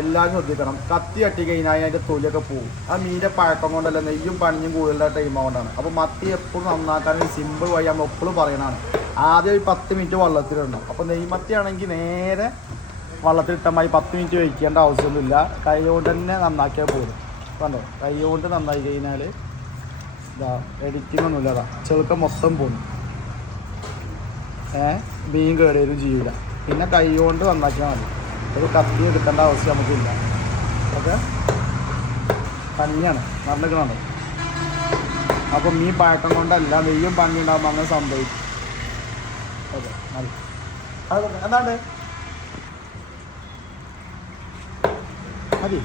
എല്ലാവരും ശ്രദ്ധിക്കണം. കത്തി തട്ടി കഴിഞ്ഞാൽ അതിന്റെ തൊലിയൊക്കെ പോകും ആ മീന്റെ പഴക്കം കൊണ്ടല്ല നെയ്യും പണിയും കൂടുതലുള്ള ടൈം കൊണ്ടാണ് അപ്പോൾ മത്തി എപ്പോഴും നന്നാക്കാൻ സിമ്പിൾ വഴി നമ്മൾ എപ്പോഴും പറയണതാണ്. ആദ്യം ഒരു പത്ത് മിനിറ്റ് വള്ളത്തിലിടണം. അപ്പോൾ നെയ്മത്തി ആണെങ്കിൽ നേരെ വള്ളത്തിലിട്ടമായി പത്ത് മിനിറ്റ് വയ്ക്കേണ്ട ആവശ്യമൊന്നുമില്ല. കൈ കൊണ്ട് തന്നെ നന്നാക്കിയാൽ പോകും കണ്ടോ? കൈ കൊണ്ട് നന്നായി കഴിഞ്ഞാൽ ഇതാ എഡിറ്റിംഗ് ഒന്നുമില്ല അതാ. ചെറുക്ക മൊത്തം പോകുന്നു ഏഹ് മീൻ കേടുവരും ചെയ്യില്ല പിന്നെ കൈ കൊണ്ട് നന്നാക്കിയാൽ മതി. ഒരു കത്തി എടുക്കേണ്ട ആവശ്യം നമുക്കില്ല. ഓക്കെ? പഞ്ഞാണ്. നടന്നിക്കണുണ്ട് അപ്പോൾ മീൻ പഴക്കം കൊണ്ടല്ല നെയ്യും പഞ്ഞി ഉണ്ടാകുമ്പോൾ അങ്ങനെ സംഭവിക്കും. ഓക്കെ മതി അത് എന്താണ്ട് മതി.